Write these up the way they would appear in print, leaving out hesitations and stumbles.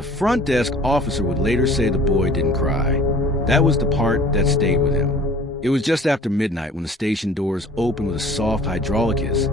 The front desk officer would later say the boy didn't cry. That was the part that stayed with him. It was just after midnight when the station doors opened with a soft hydraulic hiss,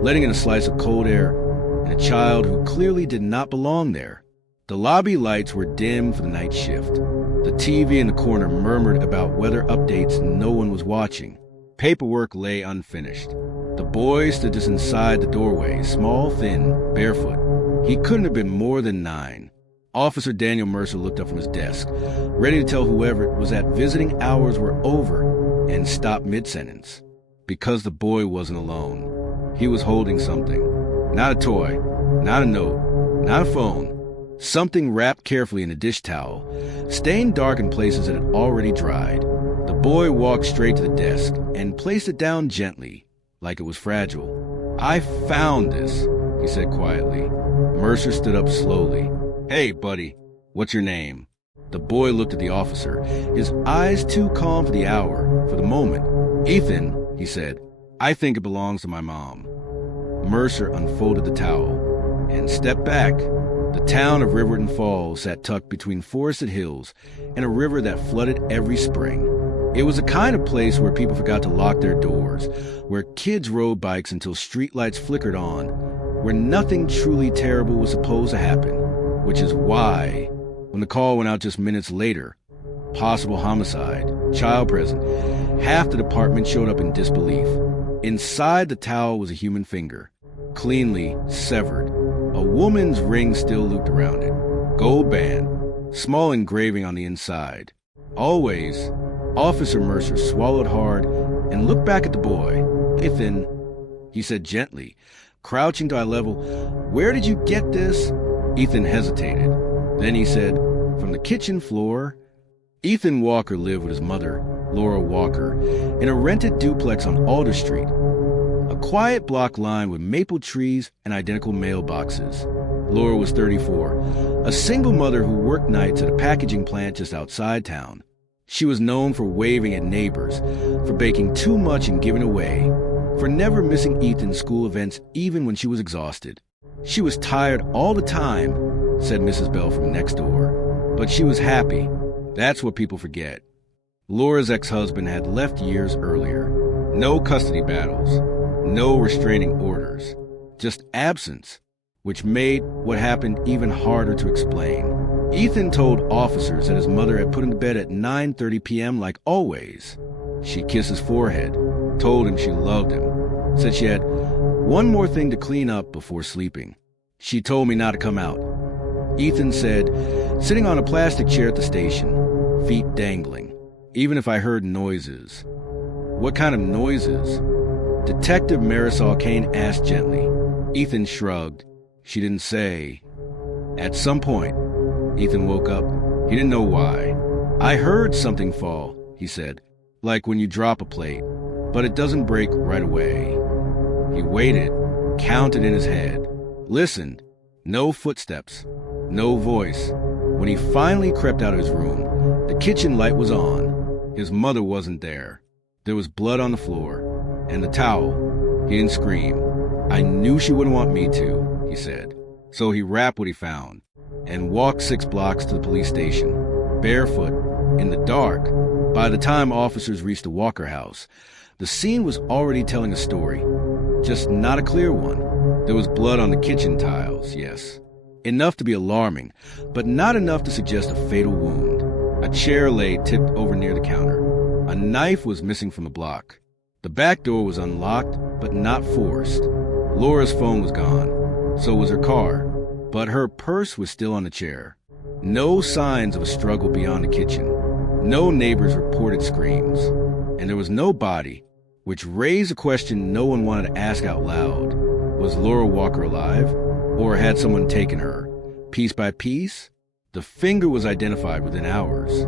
letting in a slice of cold air and a child who clearly did not belong there. The lobby lights were dim for the night shift. The TV in the corner murmured about weather updates no one was watching. Paperwork lay unfinished. The boy stood just inside the doorway, small, thin, barefoot. He couldn't have been more than 9. Officer Daniel Mercer looked up from his desk, ready to tell whoever it was that visiting hours were over, and stopped mid-sentence. Because the boy wasn't alone. He was holding something. Not a toy, not a note, not a phone. Something wrapped carefully in a dish towel, stained dark in places that had already dried. The boy walked straight to the desk and placed it down gently, like it was fragile. "I found this," he said quietly. Mercer stood up slowly. "Hey, buddy, what's your name?" The boy looked at the officer, his eyes too calm for the hour, for the moment. "Ethan," he said, "I think it belongs to my mom." Mercer unfolded the towel and stepped back. The town of Riverton Falls sat tucked between forested hills and a river that flooded every spring. It was the kind of place where people forgot to lock their doors, where kids rode bikes until streetlights flickered on, where nothing truly terrible was supposed to happen, which is why, when the call went out just minutes later, possible homicide, child present, half the department showed up in disbelief. Inside the towel was a human finger, cleanly severed. A woman's ring still looped around it. Gold band, small engraving on the inside. Always, Officer Mercer swallowed hard and looked back at the boy. "Ethan," he said gently, crouching to eye level, "where did you get this?" Ethan hesitated. Then he said, "From the kitchen floor." Ethan Walker lived with his mother, Laura Walker, in a rented duplex on Alder Street. A quiet block lined with maple trees and identical mailboxes. Laura was 34, a single mother who worked nights at a packaging plant just outside town. She was known for waving at neighbors, for baking too much and giving away, for never missing Ethan's school events even when she was exhausted. She was tired all the time, said Mrs. Bell from next door, but she was happy. That's what people forget. Laura's ex-husband had left years earlier. No custody battles. No restraining orders, just absence, which made what happened even harder to explain. Ethan told officers that his mother had put him to bed at 9:30 p.m. like always. She kissed his forehead, told him she loved him, said she had one more thing to clean up before sleeping. She told me not to come out. Ethan said, sitting on a plastic chair at the station, feet dangling, even if I heard noises. What kind of noises? Detective Marisol Kane asked gently. Ethan shrugged. She didn't say. At some point, Ethan woke up. He didn't know why. "I heard something fall," he said, "like when you drop a plate, but it doesn't break right away." He waited, counted in his head, listened. No footsteps, no voice. When he finally crept out of his room, the kitchen light was on. His mother wasn't there. There was blood on the floor. And the towel. He didn't scream. "I knew she wouldn't want me to," he said. So he wrapped what he found and walked 6 blocks to the police station, barefoot, in the dark. By the time officers reached the Walker house, the scene was already telling a story, just not a clear one. There was blood on the kitchen tiles, yes. Enough to be alarming, but not enough to suggest a fatal wound. A chair lay tipped over near the counter. A knife was missing from the block. The back door was unlocked, but not forced. Laura's phone was gone. So was her car. But her purse was still on the chair. No signs of a struggle beyond the kitchen. No neighbors reported screams. And there was no body, which raised a question no one wanted to ask out loud. Was Laura Walker alive? Or had someone taken her? Piece by piece? The finger was identified within hours.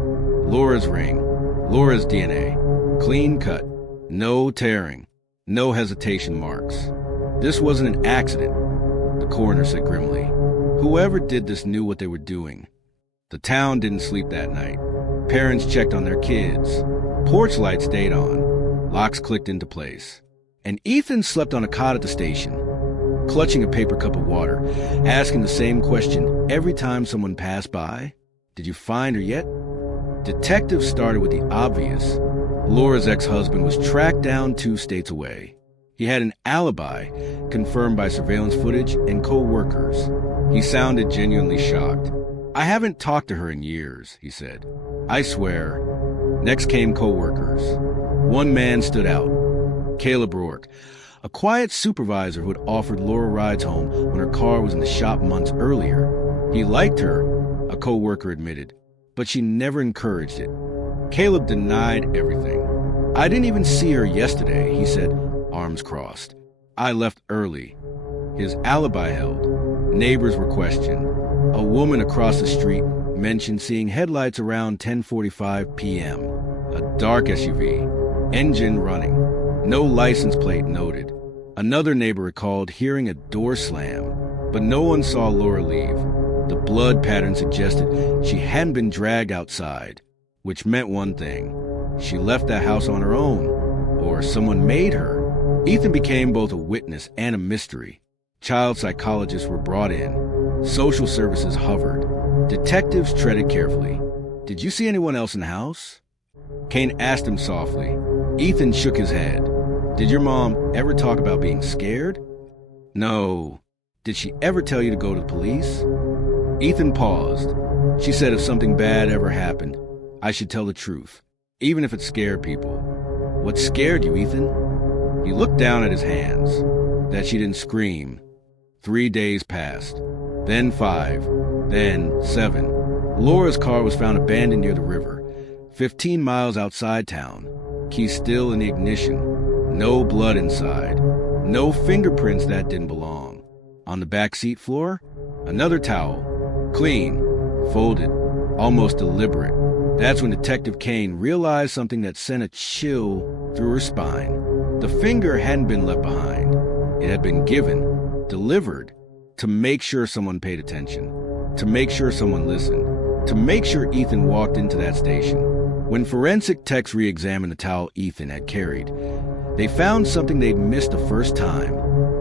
Laura's ring. Laura's DNA. Clean cut. No tearing, no hesitation marks. This wasn't an accident, the coroner said grimly. Whoever did this knew what they were doing. The town didn't sleep that night. Parents checked on their kids. Porch lights stayed on. Locks clicked into place. And Ethan slept on a cot at the station. clutching a paper cup of water, asking the same question every time someone passed by. Did you find her yet? Detectives started with the obvious. Laura's ex-husband was tracked down 2 states away. He had an alibi, confirmed by surveillance footage and co-workers. He sounded genuinely shocked. I haven't talked to her in years, he said. I swear. Next came co-workers. One man stood out. Caleb Rourke, a quiet supervisor who had offered Laura rides home when her car was in the shop months earlier. He liked her, a co-worker admitted, but she never encouraged it. Caleb denied everything. I didn't even see her yesterday, he said, arms crossed. I left early. His alibi held. Neighbors were questioned. A woman across the street mentioned seeing headlights around 10:45 p.m. A dark SUV, engine running, no license plate noted. Another neighbor recalled hearing a door slam, but no one saw Laura leave. The blood pattern suggested she hadn't been dragged outside, which meant one thing. She left that house on her own, or someone made her. Ethan became both a witness and a mystery. Child psychologists were brought in. Social services hovered. Detectives treaded carefully. Did you see anyone else in the house? Kane asked him softly. Ethan shook his head. Did your mom ever talk about being scared? No. Did she ever tell you to go to the police? Ethan paused. She said if something bad ever happened, I should tell the truth, even if it scared people. What scared you, Ethan? He looked down at his hands. That she didn't scream. 3 days passed. Then 5. Then 7. Laura's car was found abandoned near the river, 15 miles outside town. Key still in the ignition. No blood inside. No fingerprints that didn't belong. On the back seat floor, another towel. Clean. Folded. Almost deliberate. That's when Detective Kane realized something that sent a chill through her spine. The finger hadn't been left behind. It had been given, delivered, to make sure someone paid attention, to make sure someone listened, to make sure Ethan walked into that station. When forensic techs re-examined the towel Ethan had carried, they found something they'd missed the first time.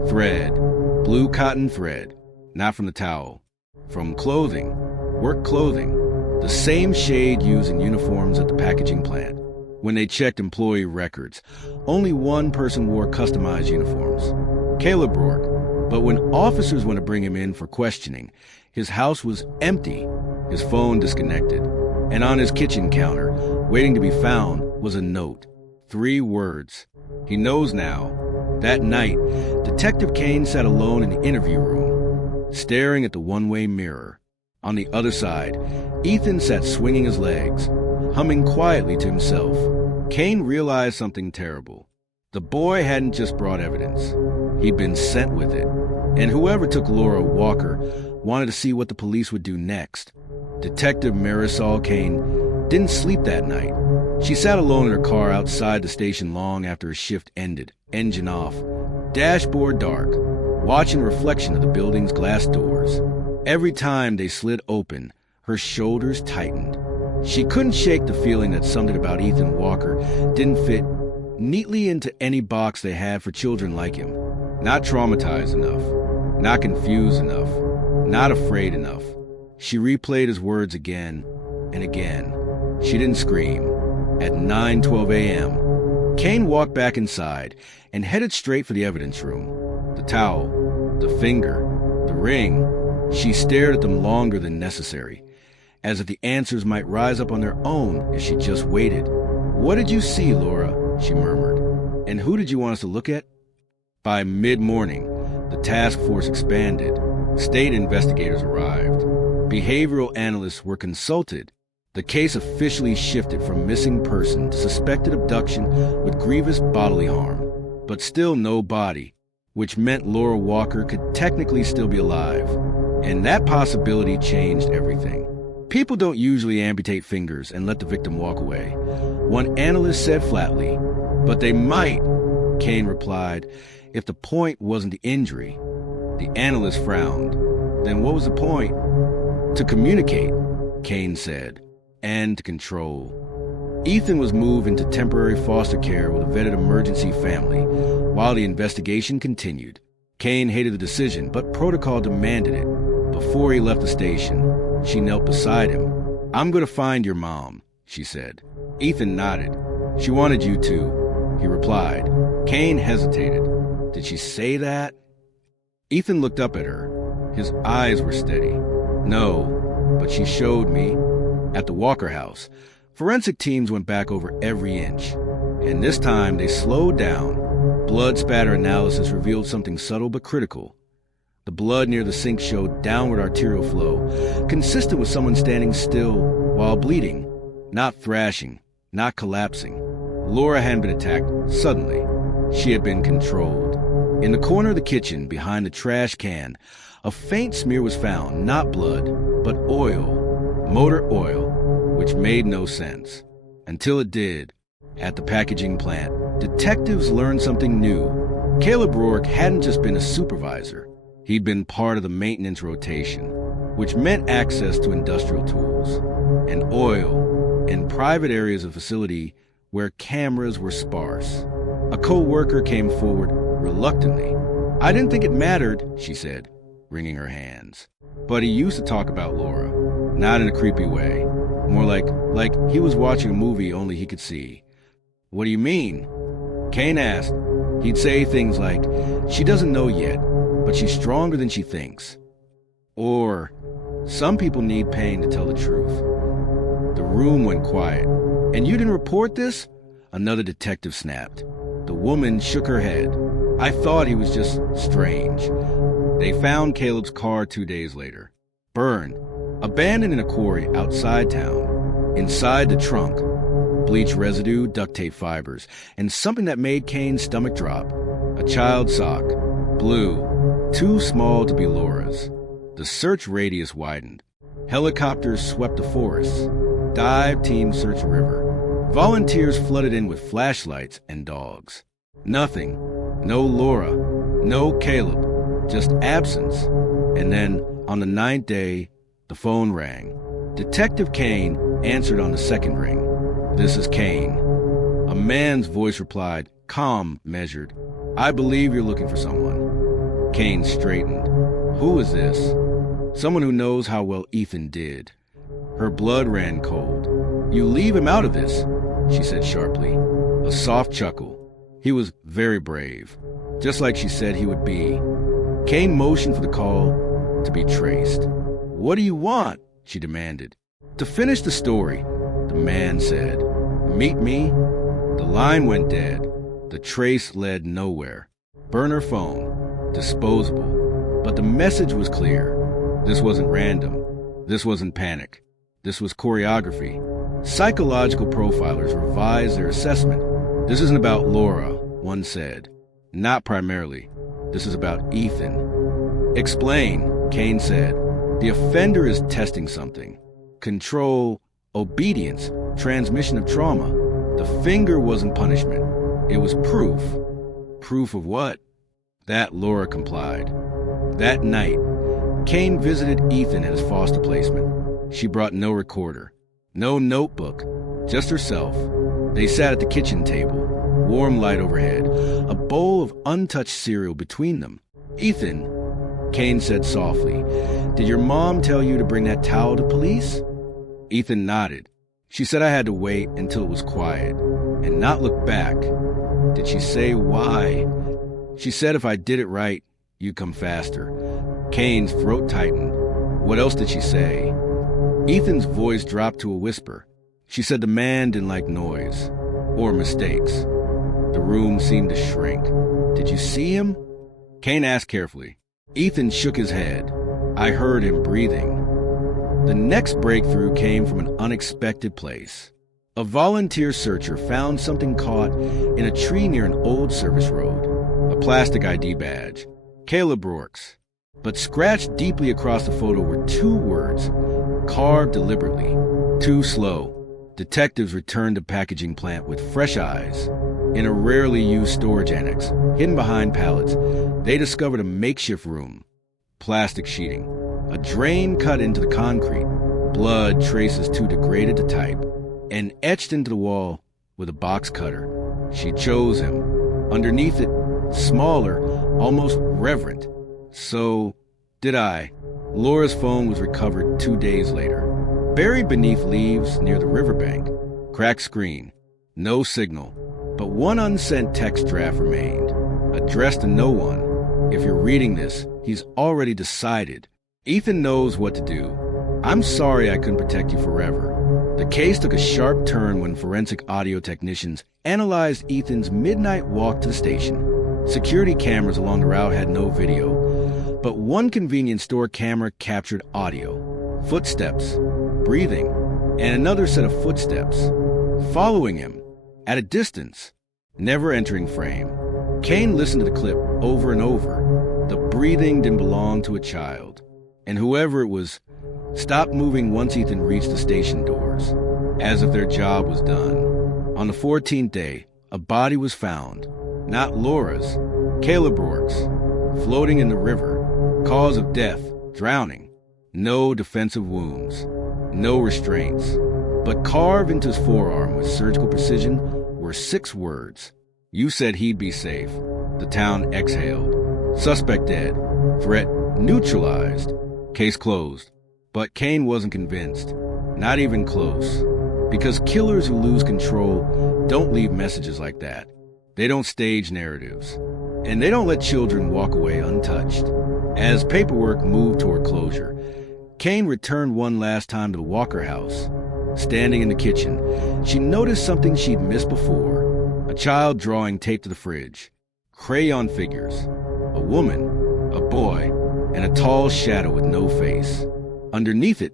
Thread. Blue cotton thread. Not from the towel. From clothing. Work clothing. The same shade used in uniforms at the packaging plant. When they checked employee records, only one person wore customized uniforms. Caleb Rourke. But when officers went to bring him in for questioning, his house was empty, his phone disconnected, and on his kitchen counter, waiting to be found, was a note. 3 words. He knows now. That night, Detective Kane sat alone in the interview room, staring at the one-way mirror. On the other side, Ethan sat swinging his legs, humming quietly to himself. Kane realized something terrible. The boy hadn't just brought evidence. He'd been sent with it. And whoever took Laura Walker wanted to see what the police would do next. Detective Marisol Kane didn't sleep that night. She sat alone in her car outside the station long after her shift ended, engine off, dashboard dark, watching the reflection of the building's glass doors. Every time they slid open, her shoulders tightened. She couldn't shake the feeling that something about Ethan Walker didn't fit neatly into any box they had for children like him. Not traumatized enough, not confused enough, not afraid enough. She replayed his words again and again. She didn't scream. At 9:12 a.m., Kane walked back inside and headed straight for the evidence room. The towel, the finger, the ring. She stared at them longer than necessary, as if the answers might rise up on their own if she just waited. What did you see, Laura? She murmured. And who did you want us to look at? By mid-morning, the task force expanded. State investigators arrived. Behavioral analysts were consulted. The case officially shifted from missing person to suspected abduction with grievous bodily harm, but still no body, which meant Laura Walker could technically still be alive. And that possibility changed everything. People don't usually amputate fingers and let the victim walk away. One analyst said flatly, but they might, Kane replied, if the point wasn't the injury. The analyst frowned. Then what was the point? To communicate, Kane said, and to control. Ethan was moved into temporary foster care with a vetted emergency family while the investigation continued. Kane hated the decision, but protocol demanded it. Before he left the station, she knelt beside him. "I'm going to find your mom," she said. Ethan nodded. "She wanted you to," he replied. Kane hesitated. Did she say that? Ethan looked up at her. His eyes were steady. "No, but she showed me." At the Walker house, forensic teams went back over every inch. And this time they slowed down. Blood spatter analysis revealed something subtle but critical. The blood near the sink showed downward arterial flow, consistent with someone standing still while bleeding, not thrashing, not collapsing. Laura hadn't been attacked suddenly. She had been controlled. In the corner of the kitchen, behind the trash can, a faint smear was found, not blood, but oil, motor oil, which made no sense. Until it did. At the packaging plant, detectives learned something new. Caleb Rourke hadn't just been a supervisor. He'd been part of the maintenance rotation, which meant access to industrial tools and oil in private areas of the facility where cameras were sparse. A co-worker came forward reluctantly. "I didn't think it mattered," she said, wringing her hands. But he used to talk about Laura, not in a creepy way, more like he was watching a movie only he could see. "What do you mean?" Kane asked. He'd say things like, "She doesn't know yet, but she's stronger than she thinks." Or, "Some people need pain to tell the truth." The room went quiet. "And you didn't report this?" Another detective snapped. The woman shook her head. "I thought he was just strange." They found Caleb's car 2 days later. Burned. Abandoned in a quarry outside town. Inside the trunk, bleach residue, duct tape fibers, and something that made Kane's stomach drop. A child's sock. Blue. Too small to be Laura's. The search radius widened. Helicopters swept the forests. Dive teams searched the river. Volunteers flooded in with flashlights and dogs. Nothing. No Laura. No Caleb. Just absence. And then, on the 9th day, the phone rang. Detective Kane answered on the second ring. "This is Kane." A man's voice replied, calm, measured. "I believe you're looking for someone." Kane straightened. "Who is this?" "Someone who knows how well Ethan did." Her blood ran cold. "You leave him out of this," she said sharply. A soft chuckle. He was very brave, just like she said he would be. Kane motioned for the call to be traced. "What do you want?" she demanded. "To finish the story," the man said. "Meet me." The line went dead. The trace led nowhere. Burner phone. Disposable. But the message was clear. This wasn't random. This wasn't panic. This was choreography. Psychological profilers revised their assessment. "This isn't about Laura," one said. "Not primarily. This is about Ethan." "Explain," Kane said. "The offender is testing something. Control, obedience, transmission of trauma. The finger wasn't punishment. It was proof." "Proof of what?" That Laura complied. That night, Kane visited Ethan at his foster placement. She brought no recorder, no notebook, just herself. They sat at the kitchen table, warm light overhead, a bowl of untouched cereal between them. "Ethan," Kane said softly, "did your mom tell you to bring that towel to police?" Ethan nodded. "She said I had to wait until it was quiet and not look back." "Did she say why?" "She said if I did it right, you'd come faster." Kane's throat tightened. "What else did she say?" Ethan's voice dropped to a whisper. "She said the man didn't like noise or mistakes." The room seemed to shrink. "Did you see him?" Kane asked carefully. Ethan shook his head. "I heard him breathing." The next breakthrough came from an unexpected place. A volunteer searcher found something caught in a tree near an old service road. A plastic ID badge. Caleb Rourke's. But scratched deeply across the photo were 2 words, carved deliberately. Too slow. Detectives returned to packaging plant with fresh eyes. In a rarely used storage annex, hidden behind pallets, they discovered a makeshift room. Plastic sheeting. A drain cut into the concrete. Blood traces too degraded to type. And etched into the wall with a box cutter. She chose him. Underneath it, smaller, almost reverent. "So, did I?" Laura's phone was recovered 2 days later. Buried beneath leaves near the riverbank. Cracked screen. No signal. But one unsent text draft remained. Addressed to no one. If you're reading this, he's already decided. Ethan knows what to do. "I'm sorry I couldn't protect you forever." The case took a sharp turn when forensic audio technicians analyzed Ethan's midnight walk to the station. Security cameras along the route had no video, but one convenience store camera captured audio. Footsteps, breathing, and another set of footsteps, following him, at a distance, never entering frame. Kane listened to the clip over and over. The breathing didn't belong to a child, and whoever it was stopped moving once Ethan reached the station doors, as if their job was done. On the 14th day, a body was found. Not Laura's, Caleb Rourke's, floating in the river. Cause of death, drowning. No defensive wounds, no restraints. But carved into his forearm with surgical precision were 6 words. "You said he'd be safe." The town exhaled. Suspect dead. Threat neutralized. Case closed. But Kane wasn't convinced. Not even close. Because killers who lose control don't leave messages like that. They don't stage narratives. And they don't let children walk away untouched. As paperwork moved toward closure, Kane returned one last time to the Walker house. Standing in the kitchen, she noticed something she'd missed before. A child drawing taped to the fridge. Crayon figures. A woman, a boy, and a tall shadow with no face. Underneath it,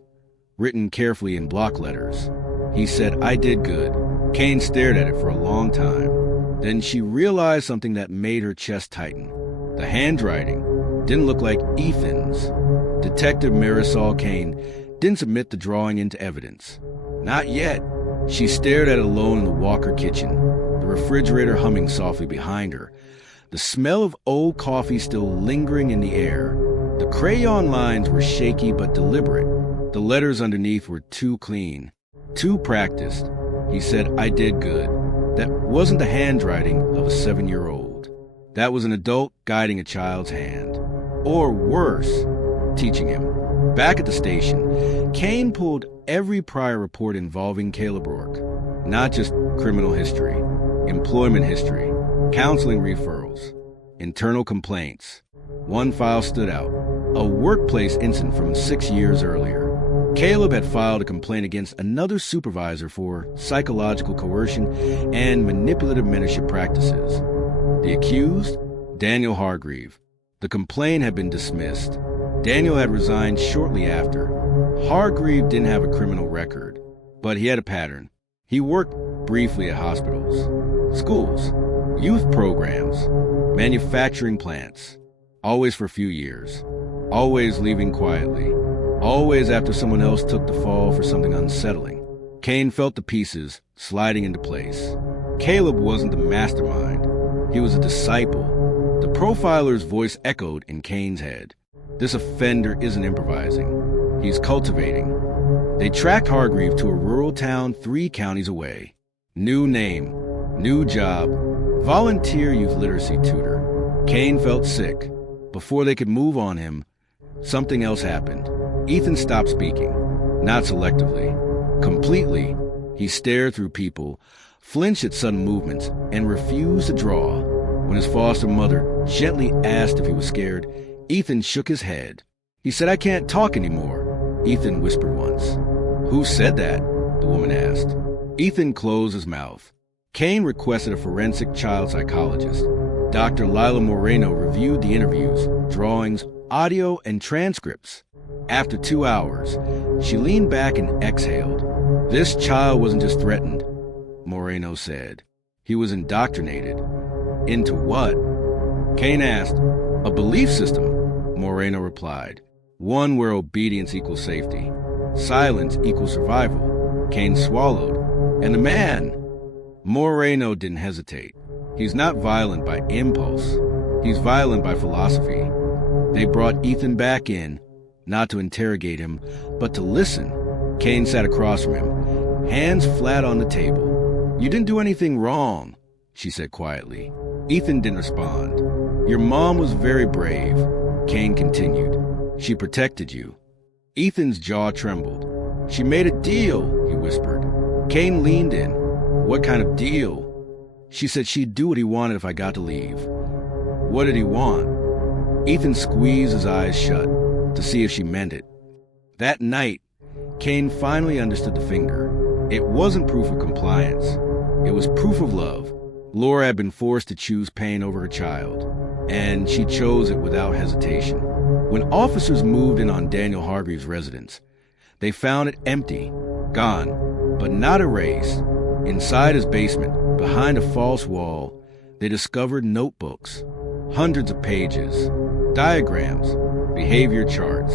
written carefully in block letters, he said, "I did good." Kane stared at it for a long time. Then she realized something that made her chest tighten. The handwriting didn't look like Ethan's. Detective Marisol Kane didn't submit the drawing into evidence. Not yet. She stared at it alone in the Walker kitchen, the refrigerator humming softly behind her, the smell of old coffee still lingering in the air. The crayon lines were shaky but deliberate. The letters underneath were too clean, too practiced. He said, "I did good." That wasn't the handwriting of a 7-year-old. That was an adult guiding a child's hand. Or worse, teaching him. Back at the station, Kane pulled every prior report involving Caleb Rourke. Not just criminal history, employment history, counseling referrals, internal complaints. One file stood out, a workplace incident from 6 years earlier. Caleb had filed a complaint against another supervisor for psychological coercion and manipulative mentorship practices. The accused? Daniel Hargreave. The complaint had been dismissed. Daniel had resigned shortly after. Hargreave didn't have a criminal record, but he had a pattern. He worked briefly at hospitals, schools, youth programs, manufacturing plants, always for a few years, always leaving quietly, always after someone else took the fall for something unsettling. Kane felt the pieces sliding into place. Caleb wasn't the mastermind. He was a disciple. The profiler's voice echoed in Kane's head. This offender isn't improvising. He's cultivating. They tracked Hargreave to a rural town 3 counties away. New name, new job, volunteer youth literacy tutor. Kane felt sick. Before they could move on him, something else happened. Ethan stopped speaking, not selectively. Completely, he stared through people, flinched at sudden movements, and refused to draw. When his foster mother gently asked if he was scared, Ethan shook his head. He said, "I can't talk anymore," Ethan whispered once. "Who said that?" the woman asked. Ethan closed his mouth. Kane requested a forensic child psychologist. Dr. Lila Moreno reviewed the interviews, drawings, audio, and transcripts. After 2 hours, she leaned back and exhaled. This child wasn't just threatened, Moreno said. He was indoctrinated. Into what? Kane asked. A belief system, Moreno replied. One where obedience equals safety, silence equals survival. Kane swallowed. And the man? Moreno didn't hesitate. He's not violent by impulse. He's violent by philosophy. They brought Ethan back in, not to interrogate him, but to listen. Kane sat across from him, hands flat on the table. "You didn't do anything wrong," she said quietly. Ethan didn't respond. Your mom was very brave, Kane continued. She protected you. Ethan's jaw trembled. She made a deal, he whispered. Kane leaned in. What kind of deal? She said she'd do what he wanted if I got to leave. What did he want? Ethan squeezed his eyes shut to see if she meant it. That night, Kane finally understood the finger. It wasn't proof of compliance. It was proof of love. Laura had been forced to choose pain over her child, and she chose it without hesitation. When officers moved in on Daniel Hargreaves' residence, they found it empty, gone, but not erased. Inside his basement, behind a false wall, they discovered notebooks, hundreds of pages, diagrams, behavior charts,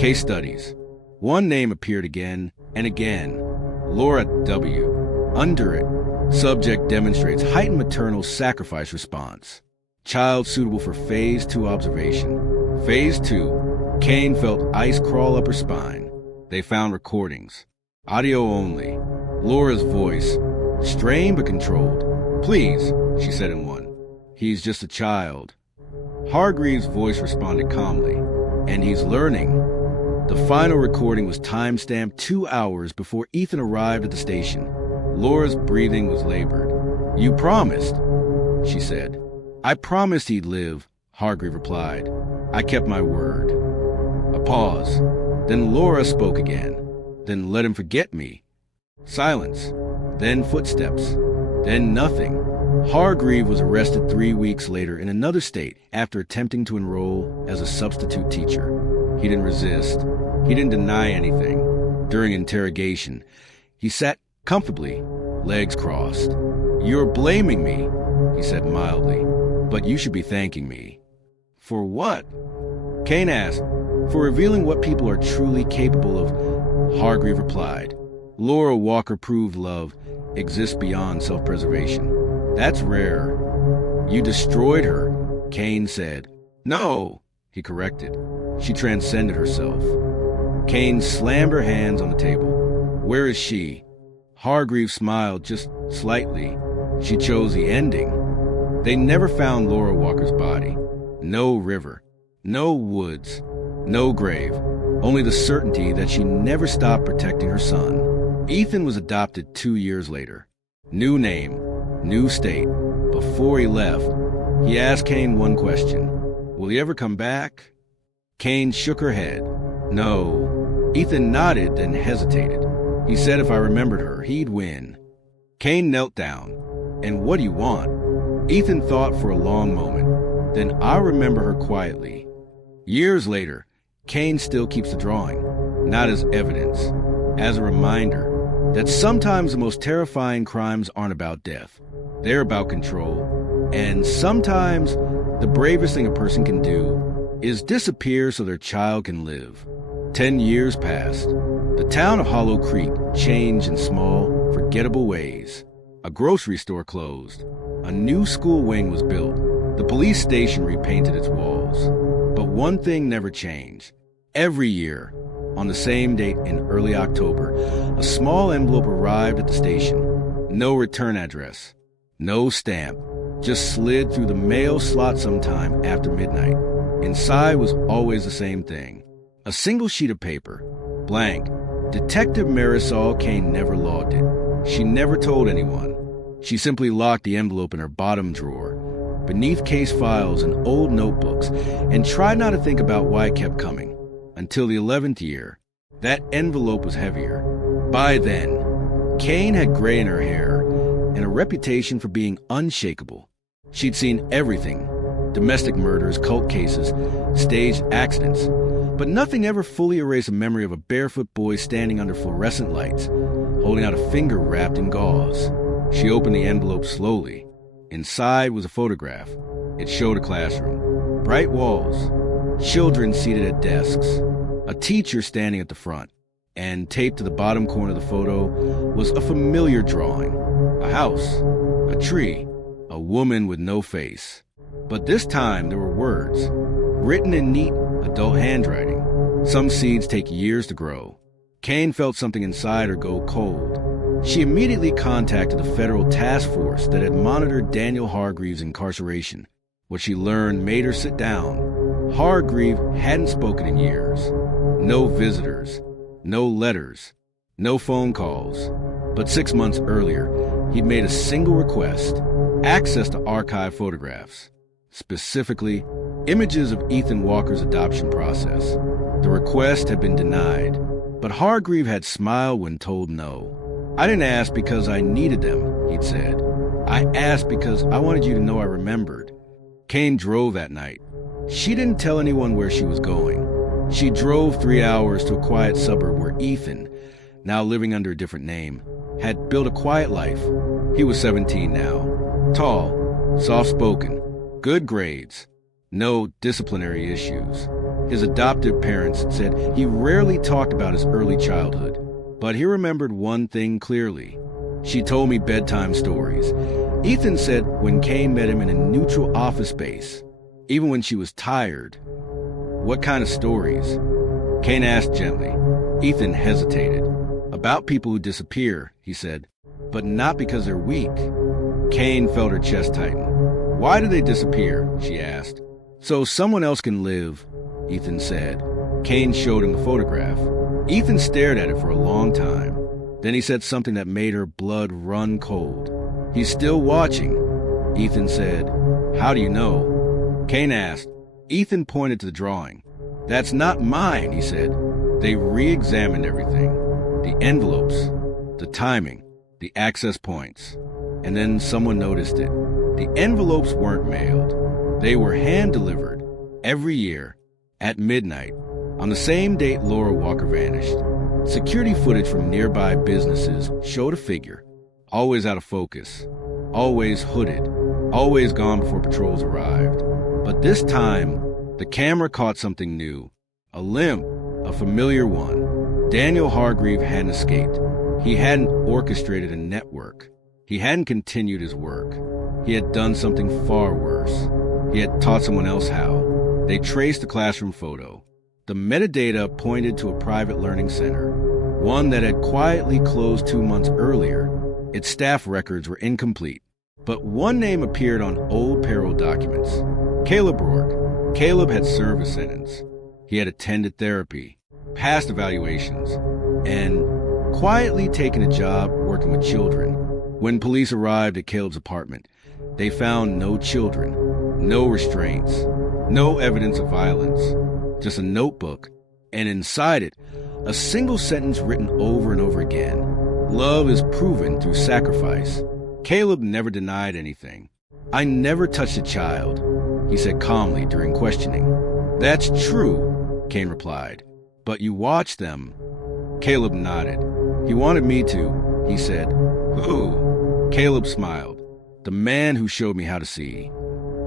case studies. One name appeared again and again, Laura W. Under it, subject demonstrates heightened maternal sacrifice response. Child suitable for Phase 2 observation. Phase 2, Kane felt ice crawl up her spine. They found recordings, audio only. Laura's voice, strained but controlled. Please, she said in one. He's just a child. Hargreaves' voice responded calmly. And he's learning. The final recording was time-stamped 2 hours before Ethan arrived at the station. Laura's breathing was labored. You promised, she said. I promised he'd live, Hargreaves replied. I kept my word. A pause. Then Laura spoke again. Then let him forget me. Silence. Then footsteps. Then nothing. Hargreaves was arrested 3 weeks later in another state after attempting to enroll as a substitute teacher. He didn't resist. He didn't deny anything. During interrogation, he sat comfortably, legs crossed. You're blaming me, he said mildly, but you should be thanking me. For what? Kane asked. For revealing what people are truly capable of, Hargreaves replied. Laura Walker-proved love exists beyond self-preservation. That's rare. You destroyed her, Kane said. No, he corrected. She transcended herself. Kane slammed her hands on the table. Where is she? Hargreaves smiled just slightly. She chose the ending. They never found Laura Walker's body. No river, no woods, no grave, only the certainty that she never stopped protecting her son. Ethan was adopted 2 years later. New name, new state. Before he left, he asked Kane one question. Will he ever come back? Kane shook her head. No. Ethan nodded, then hesitated. He said if I remembered her, he'd win. Kane knelt down. And what do you want? Ethan thought for a long moment. Then I'll remember her quietly. Years later, Kane still keeps the drawing, not as evidence, as a reminder that sometimes the most terrifying crimes aren't about death. They're about control. And sometimes the bravest thing a person can do is disappear so their child can live. 10 years passed. The town of Hollow Creek changed in small, forgettable ways. A grocery store closed. A new school wing was built. The police station repainted its walls. But one thing never changed. Every year, on the same date in early October, a small envelope arrived at the station. No return address. No stamp. Just slid through the mail slot sometime after midnight. Inside was always the same thing. A single sheet of paper. Blank. Detective Marisol Kane never logged it. She never told anyone. She simply locked the envelope in her bottom drawer, beneath case files and old notebooks, and tried not to think about why it kept coming. Until the 11th year, that envelope was heavier. By then, Kane had gray in her hair and a reputation for being unshakable. She'd seen everything: domestic murders, cult cases, staged accidents. But nothing ever fully erased a memory of a barefoot boy standing under fluorescent lights, holding out a finger wrapped in gauze. She opened the envelope slowly. Inside was a photograph. It showed a classroom. Bright walls. Children seated at desks. A teacher standing at the front. And taped to the bottom corner of the photo was a familiar drawing. A house. A tree. A woman with no face. But this time there were words, written in neat adult handwriting. Some seeds take years to grow. Kane felt something inside her go cold. She immediately contacted the federal task force that had monitored Daniel Hargreaves' incarceration. What she learned made her sit down. Hargreave hadn't spoken in years. No visitors, no letters, no phone calls. But 6 months earlier, he'd made a single request: access to archive photographs, specifically images of Ethan Walker's adoption process. The request had been denied, but Hargreave had smiled when told no. "I didn't ask because I needed them," he'd said. "I asked because I wanted you to know I remembered." Kane drove that night. She didn't tell anyone where she was going. She drove 3 hours to a quiet suburb where Ethan, now living under a different name, had built a quiet life. He was 17 now. Tall, soft-spoken, good grades, no disciplinary issues. His adoptive parents said he rarely talked about his early childhood, but he remembered one thing clearly. "She told me bedtime stories." Ethan said when Kane met him in a neutral office space, even when she was tired. "What kind of stories?" Kane asked gently. Ethan hesitated. "About people who disappear," he said, "but not because they're weak." Kane felt her chest tighten. "Why do they disappear?" she asked. "So someone else can live," Ethan said. Kane showed him the photograph. Ethan stared at it for a long time. Then he said something that made her blood run cold. "He's still watching," Ethan said. "How do you know?" Kane asked. Ethan pointed to the drawing. "That's not mine," he said. They re-examined everything. The envelopes, the timing, the access points. And then someone noticed it. The envelopes weren't mailed. They were hand-delivered every year at midnight on the same date Laura Walker vanished. Security footage from nearby businesses showed a figure, always out of focus, always hooded, always gone before patrols arrived. But this time, the camera caught something new. A limp, a familiar one. Daniel Hargreave hadn't escaped. He hadn't orchestrated a network. He hadn't continued his work. He had done something far worse. He had taught someone else how. They traced the classroom photo. The metadata pointed to a private learning center, one that had quietly closed 2 months earlier. Its staff records were incomplete, but one name appeared on old payroll documents. Caleb Rourke. Caleb had served a sentence. He had attended therapy, passed evaluations, and quietly taken a job working with children. When police arrived at Caleb's apartment, they found no children, no restraints, no evidence of violence, just a notebook, and inside it, a single sentence written over and over again. "Love is proven through sacrifice." Caleb never denied anything. "I never touched a child," he said calmly during questioning. "That's true," Kane replied. "But you watched them." Caleb nodded. "He wanted me to," he said. "Who?" Caleb smiled. "The man who showed me how to see."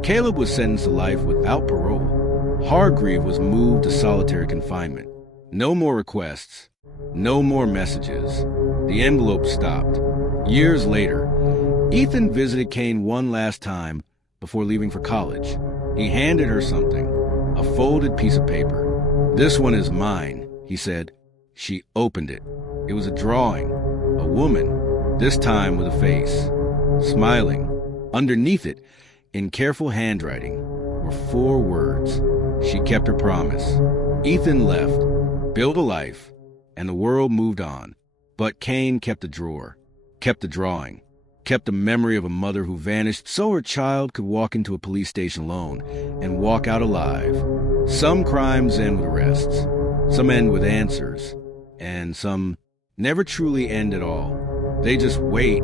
Caleb was sentenced to life without parole. Hargreave was moved to solitary confinement. No more requests. No more messages. The envelope stopped. Years later, Ethan visited Kane one last time before leaving for college. He handed her something, a folded piece of paper. "This one is mine," he said. She opened it. It was a drawing, a woman, this time with a face, smiling. Underneath it, in careful handwriting, were 4 words. She kept her promise. Ethan left, built a life, and the world moved on. But Kane kept the drawer, kept the drawing, kept the memory of a mother who vanished so her child could walk into a police station alone and walk out alive. Some crimes end with arrests, some end with answers, and some never truly end at all. They just wait